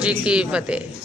ਜੀ ਕੀ ਫਤਿਹ।